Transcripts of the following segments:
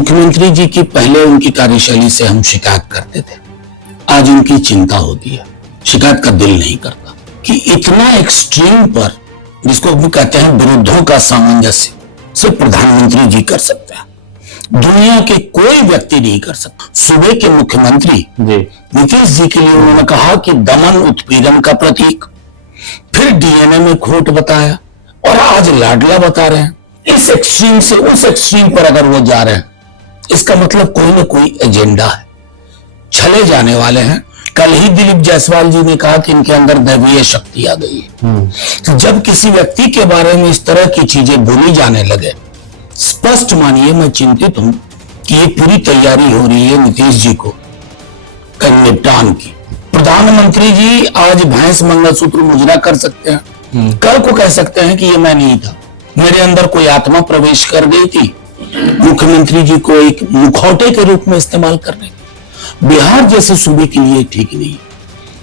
मुख्यमंत्री जी की पहले उनकी कार्यशैली से हम शिकायत करते थे, आज उनकी चिंता होती है। शिकायत का दिल नहीं करता कि इतना एक्सट्रीम पर, जिसको हम कहते हैं विरुद्धों का सामंजस्य, सिर्फ प्रधानमंत्री जी कर सकते हैं, दुनिया के कोई व्यक्ति नहीं कर सकता। सूबे के मुख्यमंत्री नीतीश जी के लिए उन्होंने कहा कि दमन उत्पीड़न का प्रतीक, फिर डीएनए में खोट बताया और आज लाडला बता रहे हैं। इस एक्सट्रीम से उस एक्सट्रीम पर अगर वो जा रहे हैं, इसका मतलब कोई ना कोई एजेंडा है, छले जाने वाले हैं। कल ही दिलीप जायसवाल जी ने कहा कि इनके अंदर दैवीय शक्ति आ गई है। तो जब किसी व्यक्ति के बारे में इस तरह की चीजें बोली जाने लगे, स्पष्ट मानिए मैं चिंतित हूं कि ये पूरी तैयारी हो रही है नीतीश जी को निपटान की। प्रधानमंत्री जी आज भैंस मंगलसूत्र मुजरा कर सकते हैं, कल को कह सकते हैं कि ये मैं नहीं था, मेरे अंदर कोई आत्मा प्रवेश कर गई थी। मुख्यमंत्री जी को एक मुखौटे के रूप में इस्तेमाल करने का बिहार जैसे सूबे के लिए ठीक नहीं।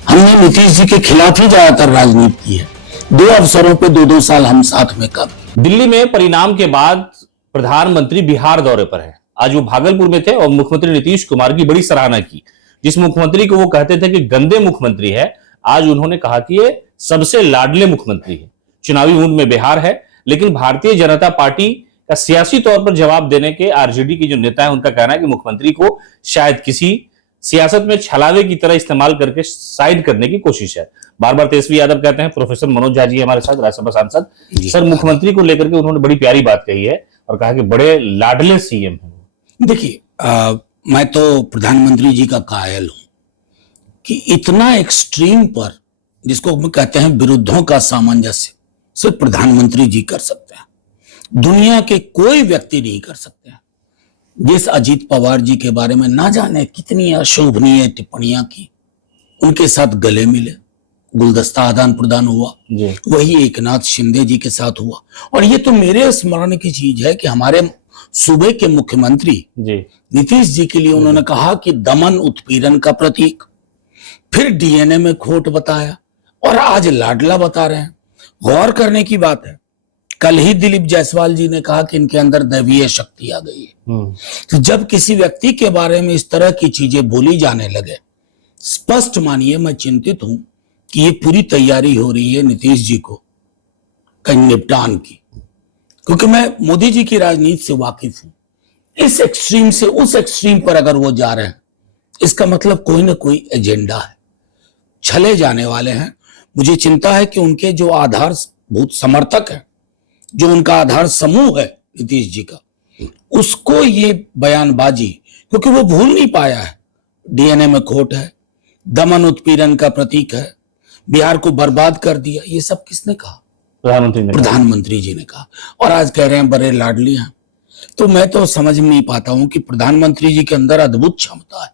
हमने नीतीश जी के खिलाफ ही ज्यादातर राजनीति की है। 2 अवसरों पे 2-2 साल हम साथ में काम। दिल्ली में परिणाम के बाद प्रधानमंत्री बिहार दौरे पर है। आज वो भागलपुर में थे और मुख्यमंत्री नीतीश कुमार की बड़ी सराहना की। जिस मुख्यमंत्री को वो कहते थे कि गंदे मुख्यमंत्री है, आज उन्होंने कहा कि ये सबसे लाडले मुख्यमंत्री है। चुनावी मूड में बिहार है, लेकिन भारतीय जनता पार्टी का सियासी तौर पर जवाब देने के आरजेडी के जो नेता है, उनका कहना है कि मुख्यमंत्री को शायद किसी सियासत में छलावे की तरह इस्तेमाल करके साइड करने की कोशिश है। बार बार तेजस्वी यादव कहते हैं। प्रोफेसर मनोज झा जी हमारे साथ, राज्यसभा सांसद। सर, मुख्यमंत्री को लेकर के उन्होंने बड़ी प्यारी बात कही है और कहा कि बड़े लाडले सीएम हैं। देखिए, मैं तो प्रधानमंत्री जी का कायल हूं कि इतना एक्सट्रीम पर, जिसको हम कहते हैं विरुद्धों का सामंजस्य, सिर्फ प्रधानमंत्री जी कर सकते हैं, दुनिया के कोई व्यक्ति नहीं कर सकते हैं। जिस अजीत पवार जी के बारे में ना जाने कितनी अशोभनीय टिप्पणियां की, उनके साथ गले मिले, गुलदस्ता आदान प्रदान हुआ, वही एकनाथ शिंदे जी के साथ हुआ। और ये तो मेरे स्मरण की चीज है कि हमारे सूबे के मुख्यमंत्री नीतीश जी के लिए उन्होंने कहा कि दमन उत्पीड़न का प्रतीक, फिर डीएनए में खोट बताया और आज लाडला बता रहे हैं। गौर करने की बात है, कल ही दिलीप जायसवाल जी ने कहा कि इनके अंदर दैवीय शक्ति आ गई है। तो जब किसी व्यक्ति के बारे में इस तरह की चीजें बोली जाने लगे, स्पष्ट मानिए मैं चिंतित हूं कि ये पूरी तैयारी हो रही है नीतीश जी को निपटान की, क्योंकि मैं मोदी जी की राजनीति से वाकिफ हूं। इस एक्सट्रीम से उस एक्सट्रीम पर अगर वो जा रहे हैं, इसका मतलब कोई ना कोई एजेंडा है, छले जाने वाले हैं। मुझे चिंता है कि उनके जो आधारभूत समर्थक हैं, जो उनका आधार समूह है नीतीश जी का, उसको ये बयानबाजी, क्योंकि वो भूल नहीं पाया है, डीएनए में खोट है, दमन उत्पीड़न का प्रतीक है, बिहार को बर्बाद कर दिया, ये सब किसने कहा? प्रधानमंत्री जी ने कहा। और आज कह रहे हैं बड़े लाडली हैं। तो मैं तो समझ नहीं पाता हूं कि प्रधानमंत्री जी के अंदर अद्भुत क्षमता है।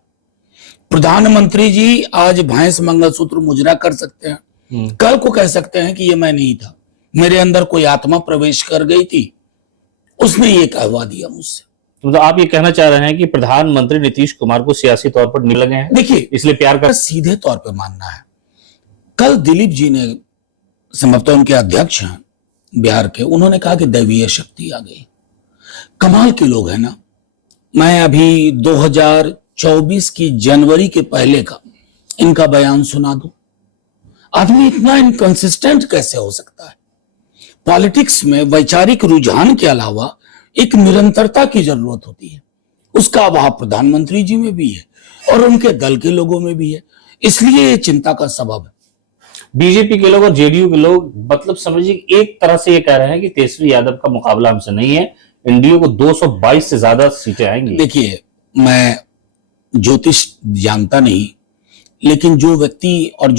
प्रधानमंत्री जी आज भैंस मंगलसूत्र मुजरा कर सकते हैं, कल को कह सकते हैं कि ये मैं नहीं था, मेरे अंदर कोई आत्मा प्रवेश कर गई थी, उसने ये कहवा दिया मुझसे। तो आप ये कहना चाह रहे हैं कि प्रधानमंत्री नीतीश कुमार को सियासी तौर पर नहीं लगे हैं? देखिए, इसलिए प्यार का सीधे तौर पे मानना है। कल दिलीप जी ने, संभवतः उनके अध्यक्ष हैं बिहार के, उन्होंने कहा कि दैवीय शक्ति आ गई। कमाल के लोग हैं ना। मैं अभी 2024 की जनवरी के पहले का इनका बयान सुना दूं। आदमी इतना इनकंसिस्टेंट कैसे हो सकता है? पॉलिटिक्स में वैचारिक रुझान के अलावा एक निरंतरता की जरूरत होती है। उसका अभाव प्रधानमंत्री जी में भी है और उनके दल के लोगों में भी है, इसलिए ये चिंता का सबब है। बीजेपी के लोग और जेडीयू के लोग, मतलब समझिए एक तरह से ये कह रहे हैं कि तेजस्वी यादव का मुकाबला हमसे नहीं है, एनडीए को 222 से ज्यादा सीटें आएंगी। देखिए, मैं ज्योतिष जानता नहीं, लेकिन जो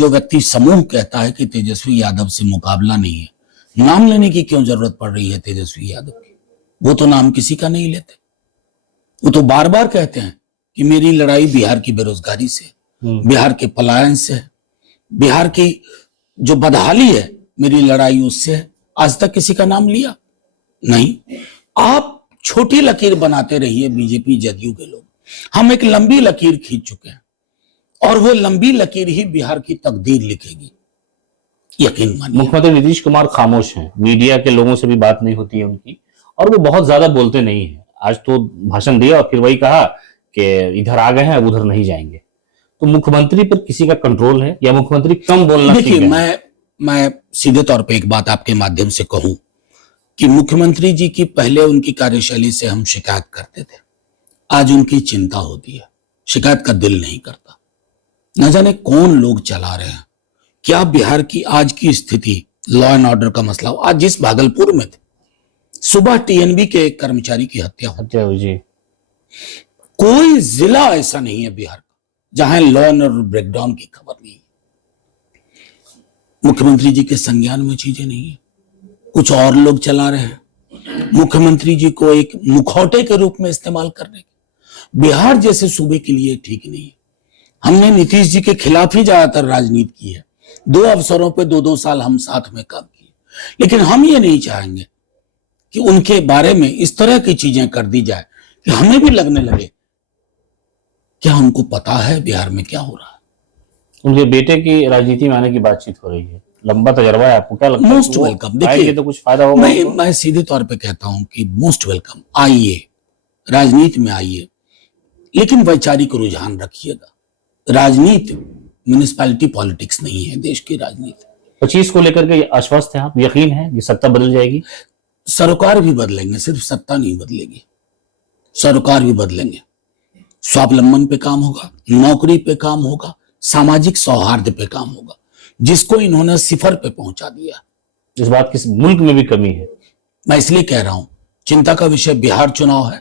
व्यक्ति समूह कहता है कि तेजस्वी यादव से मुकाबला नहीं है, नाम लेने की क्यों जरूरत पड़ रही है तेजस्वी यादव की? वो तो नाम किसी का नहीं लेते। वो तो बार बार कहते हैं कि मेरी लड़ाई बिहार की बेरोजगारी से, बिहार के पलायन से, बिहार की जो बदहाली है, मेरी लड़ाई उससे है। आज तक किसी का नाम लिया नहीं। आप छोटी लकीर बनाते रहिए, बीजेपी जदयू के लोग। हम एक लंबी लकीर खींच चुके हैं और वो लंबी लकीर ही बिहार की तकदीर लिखेगी, यकीन मानिए। मुख्यमंत्री नीतीश कुमार खामोश हैं, मीडिया के लोगों से भी बात नहीं होती है उनकी, और वो बहुत ज्यादा बोलते नहीं है। आज तो भाषण दिया और फिर वही कहा कि इधर आ गए हैं, अब उधर नहीं जाएंगे। तो मुख्यमंत्री पर किसी का कंट्रोल है या मुख्यमंत्री कम बोलना सीख देखिए, गए? मैं सीधे तौर पे एक बात आपके माध्यम से कहूं कि मुख्यमंत्री जी की पहले उनकी कार्यशैली से हम शिकायत करते थे, आज उनकी चिंता होती है, शिकायत का दिल नहीं करता। न जाने कौन लोग चला रहे हैं, क्या बिहार की आज की स्थिति, लॉ एंड ऑर्डर का मसला हो। आज जिस भागलपुर में थे, सुबह टीएनबी के एक कर्मचारी की हत्या हो, हत्या हुई जी। कोई जिला ऐसा नहीं है बिहार का जहां लॉ एंड ऑर्डर ब्रेकडाउन की खबर नहीं है। मुख्यमंत्री जी के संज्ञान में चीजें नहीं है, कुछ और लोग चला रहे हैं, मुख्यमंत्री जी को एक मुखौटे के रूप में इस्तेमाल करने के। बिहार जैसे सूबे के लिए ठीक नहीं है। हमने नीतीश जी के खिलाफ ही ज्यादातर राजनीति की है, 2 अवसरों पे 2-2 साल हम साथ में काम किए, लेकिन हम ये नहीं चाहेंगे कि उनके बारे में इस तरह की चीजें कर दी जाए कि हमें भी लगने लगे क्या उनको पता है बिहार में क्या हो रहा है। उनके बेटे की राजनीति में आने की बातचीत हो रही है, लंबा तजर्बा है, आपको क्या लगता है? मोस्ट वो वेलकम। आएंगे देखिए, तो कुछ फायदा होगा उनको? मैं सीधे तौर पे कहता हूं कि मोस्ट वेलकम, आइए, राजनीति में आइए, लेकिन वैचारिक रुझान रखिएगा। राजनीति म्युनिसिपैलिटी पॉलिटिक्स नहीं है देश की राजनीति। 25 को लेकर के आश्वस्त हैं आप? यकीन है कि सत्ता बदल जाएगी? सरकार भी बदलेंगे, सिर्फ सत्ता नहीं बदलेगी, सरकार भी बदलेंगे। स्वावलंबन पे काम होगा, नौकरी पे काम होगा, सामाजिक सौहार्द पे काम होगा, जिसको इन्होंने सिफर पे पहुंचा दिया। इस बात की मुल्क में भी कमी है। मैं इसलिए कह रहा हूं, चिंता का विषय बिहार चुनाव है।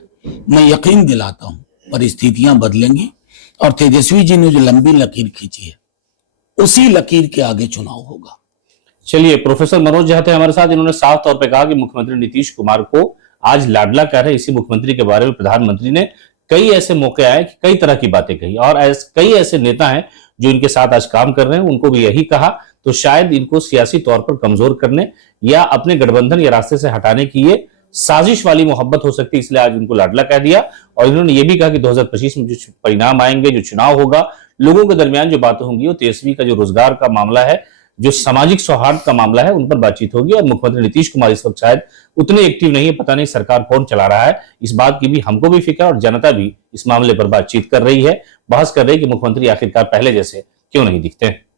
मैं यकीन दिलाता हूं परिस्थितियां बदलेंगी और तेजस्वी जी ने जो लंबी लकीर खींची है, उसी लकीर के आगे चुनाव होगा। चलिए, प्रोफेसर मनोज झा थे हमारे साथ। इन्होंने साफ तौर पे कहा कि मुख्यमंत्री नीतीश कुमार को आज लाडला कह रहे। इसी मुख्यमंत्री के बारे में प्रधानमंत्री ने कई ऐसे मौके आए कि कई तरह की बातें कही, और कई ऐसे नेता हैं जो इनके साथ आज काम कर रहे हैं, उनको भी यही कहा। तो शायद इनको सियासी तौर पर कमजोर करने या अपने गठबंधन या रास्ते से हटाने की ये साजिश वाली मोहब्बत हो सकती है, इसलिए आज उनको लाडला कह दिया। और इन्होंने ये भी कहा कि 2025 में जो परिणाम आएंगे, जो चुनाव होगा, लोगों के दरमियान जो बातें होंगी, वो तेजस्वी का जो रोजगार का मामला है, जो सामाजिक सौहार्द का मामला है, उन पर बातचीत होगी। और मुख्यमंत्री नीतीश कुमार इस वक्त शायद उतने एक्टिव नहीं है, पता नहीं सरकार कौन चला रहा है, इस बात की भी हमको भी फिक्र, और जनता भी इस मामले पर बातचीत कर रही है, बहस कर रही है कि मुख्यमंत्री आखिरकार पहले जैसे क्यों नहीं दिखते हैं।